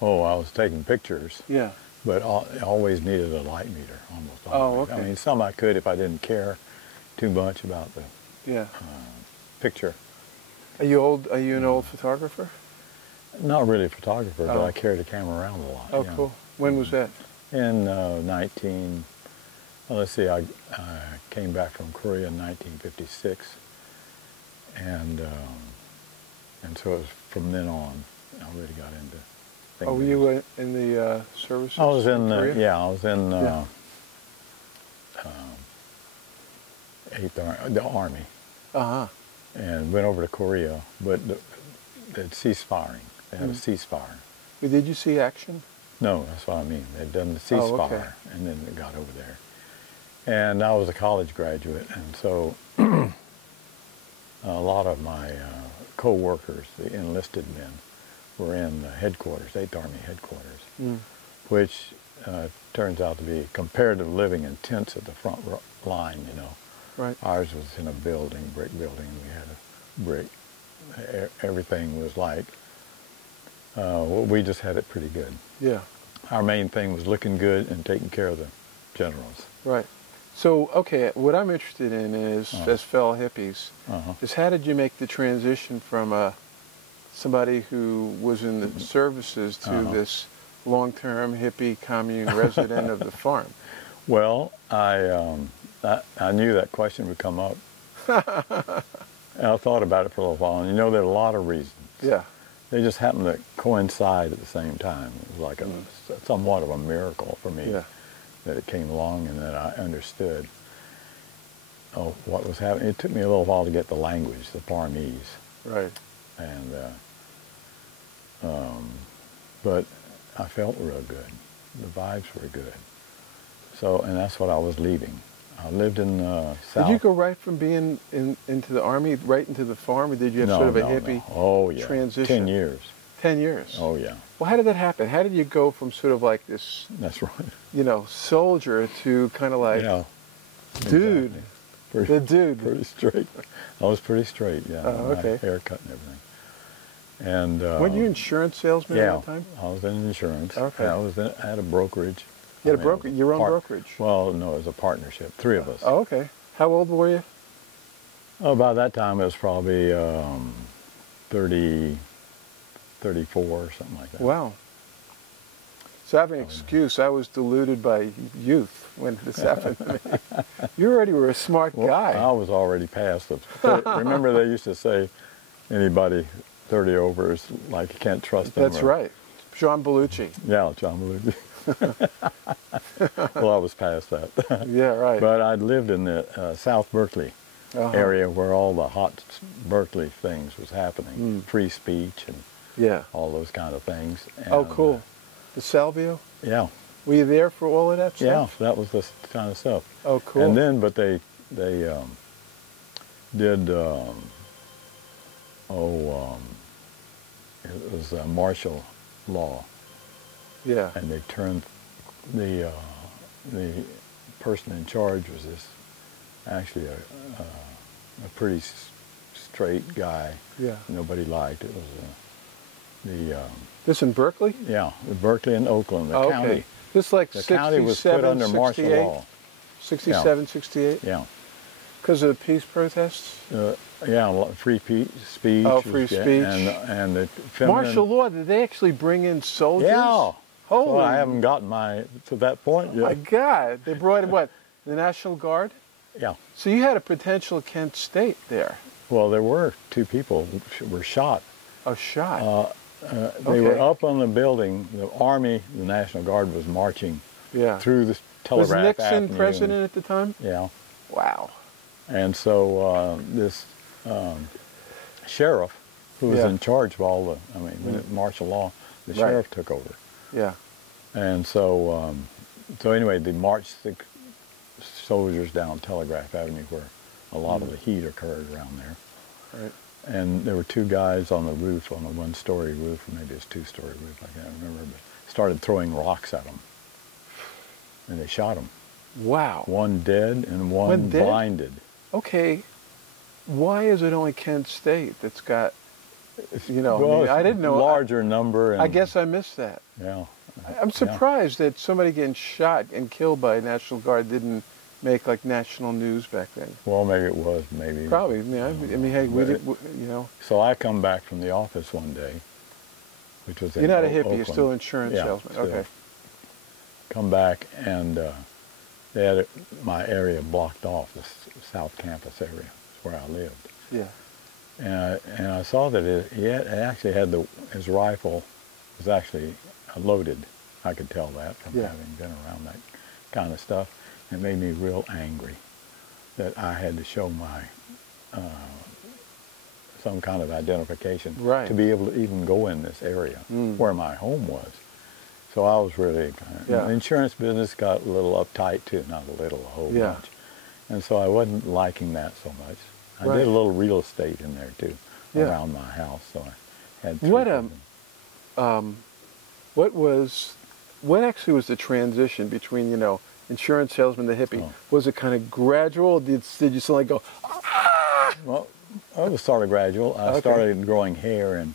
Oh, I was taking pictures. Yeah. But I always needed a light meter, almost always. Oh, okay. I mean, some I could if I didn't care too much about the Yeah. picture. Are you old? Are you an old photographer? Not really a photographer, but Oh. I carried a camera around a lot. Oh, yeah. cool. When was that? In well, let's see, I came back from Korea in 1956, and so it was from then on I really got into things. Oh, were you in the services? I was in Korea? yeah, I was in Yeah. the Army, and went over to Korea, but they'd cease firing. They had a ceasefire. But did you see action? No, that's what I mean. They'd done the ceasefire, Oh, okay. and then they got over there. And I was a college graduate, and so a lot of my co-workers, the enlisted men, were in the headquarters, 8th Army headquarters, which turns out to be comparative living in tents at the front line, you know. Right. Ours was in a building, brick building. We had a brick. Everything was like, we just had it pretty good. Yeah. Our main thing was looking good and taking care of the generals. Right. So, okay, what I'm interested in is, as fellow hippies, is how did you make the transition from somebody who was in the services to this long-term hippie commune resident of the farm? Well, I knew that question would come up. And I thought about it for a little while, and you know, there are a lot of reasons. Yeah. They just happened to coincide at the same time. It was like somewhat of a miracle for me that it came along and that I understood what was happening. It took me a little while to get the language, the Parmese. Right. And, but I felt real good. The vibes were good. So, and that's what I was leaving. I lived in South. Did you go right from being into the Army right into the farm, or did you have sort of a hippie transition? 10 years. 10 years? Oh, yeah. Well, how did that happen? How did you go from sort of like this, that's right, you know, soldier to kind of like, dude, exactly. the dude? Pretty straight. I was pretty straight, yeah. Oh, okay. I had a haircut and everything. And weren't you insurance salesman at that time? I was in insurance. Okay. I had a brokerage. You had a brokerage, your own brokerage? Well, no, it was a partnership, 3 of us. Oh, okay. How old were you? Oh, by that time it was probably 30, 34 or something like that. Wow. So I have an excuse. I was deluded by youth when this happened to me. You already were a smart guy. I was already past it. Remember they used to say anybody 30 over is like you can't trust them. That's right. John Belushi. Yeah, John Belushi. Well, I was past that. Yeah, right. But I'd lived in the South Berkeley area where all the hot Berkeley things was happening. Free speech and all those kind of things. And, oh, cool. The Salvio? Yeah. Were you there for all of that stuff? Yeah, that was the kind of stuff. Oh, cool. And then, but they did, it was martial law. Yeah. And they turned the person in charge was actually a pretty straight guy. Yeah. Nobody liked. It was this in Berkeley? Yeah, Berkeley and Oakland, the county. This like the 67, county was put under 68? martial law. 67, 68? Yeah. Because of the peace protests? Yeah, free speech. Oh, free speech. And the feminine... Martial law, did they actually bring in soldiers? Yeah. Holy. So I haven't gotten to that point yet. Oh my God. They brought in what? The National Guard? Yeah. So you had a potential Kent State there. Well, there were 2 people who were shot. Oh, shot. They were up on the building. The Army, the National Guard was marching through the Telegraph Avenue. Was Nixon president at the time? Yeah. Wow. And so this sheriff, who was in charge of all the, martial law, the sheriff took over. Yeah. And so, so anyway, they marched the soldiers down Telegraph Avenue where a lot of the heat occurred around there. Right. And there were 2 guys on the roof, on a 1-story roof, or maybe it's 2-story roof, I can't remember, but started throwing rocks at them. And they shot them. Wow. 1 dead and 1 blinded. Okay, why is it only Kent State that's got You know, well, I mean, I didn't know. Larger number. And, I guess I missed that. Yeah. I'm surprised that somebody getting shot and killed by a National Guard didn't make like national news back then. Well, maybe it was, maybe. Probably, yeah. I mean, hey, you know. So I come back from the office one day, which was in You're not a hippie, Oakland. you're still an insurance salesman. Still. Okay. Come back, and they had my area blocked off, the South Campus area, where I lived. Yeah. And I saw that it actually had his rifle was actually loaded. I could tell that from having been around that kind of stuff. It made me real angry that I had to show my some kind of identification to be able to even go in this area where my home was. So I was really the insurance business got a little uptight too, not a little, a whole bunch. And so I wasn't liking that so much. I did a little real estate in there too, around my house. So I had what actually was the transition between, you know, insurance salesman to hippie? Was it kind of gradual? Did you suddenly go, ah? Well, it was sort of gradual. I started growing hair in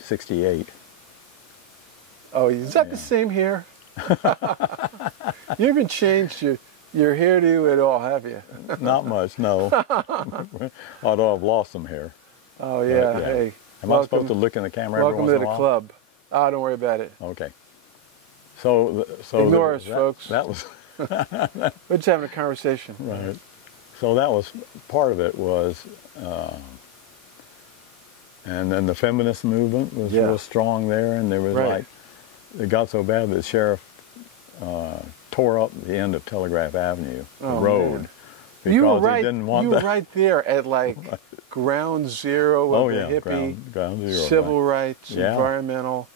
'68. Oh, is that the same hair? You haven't changed your hairdo at all, have you? Not much, no. Although I've lost some hair. Oh, yeah. But, hey. Am I supposed to look in the camera every once in a while? Welcome to the club. Oh, don't worry about it. Okay. So ignore us, folks. That was... We're just having a conversation. Right. So that was, part of it was, and then the feminist movement was real strong there, and there was like, it got so bad that the sheriff tore up the end of Telegraph Avenue, the road, because he didn't want that. You were right there at like ground zero of the hippie, ground zero, civil rights, environmental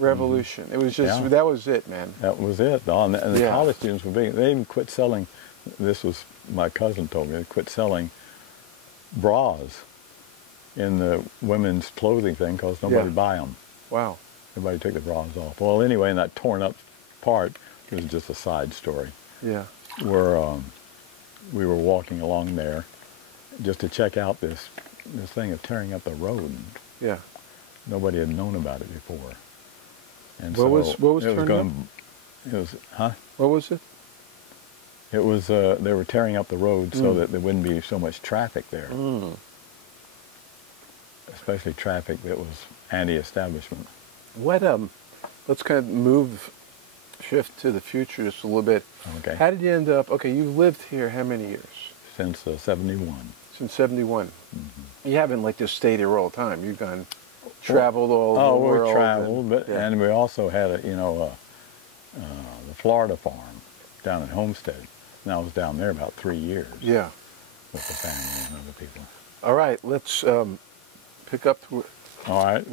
revolution. It was just, that was it, man. That was it. And the college students were big. They even quit selling, this was, my cousin told me, they quit selling bras in the women's clothing thing because nobody would buy them. Wow. Everybody took the bras off. Well, anyway, in that torn up part, it was just a side story. Yeah. Where we were walking along there just to check out this thing of tearing up the road. Yeah. Nobody had known about it before. And what was turned up? It was, What was it? It was, they were tearing up the road so that there wouldn't be so much traffic there. Especially traffic that was anti-establishment. What, let's kind of shift to the future just a little bit. Okay. How did you end up, you've lived here how many years? Since 71. Since 71. You haven't like just stayed here all the time. You've traveled all over the world. Oh, we traveled, and we also had the Florida farm down in Homestead. And I was down there about 3 years. Yeah. With the family and other people. All right, let's pick up. All right.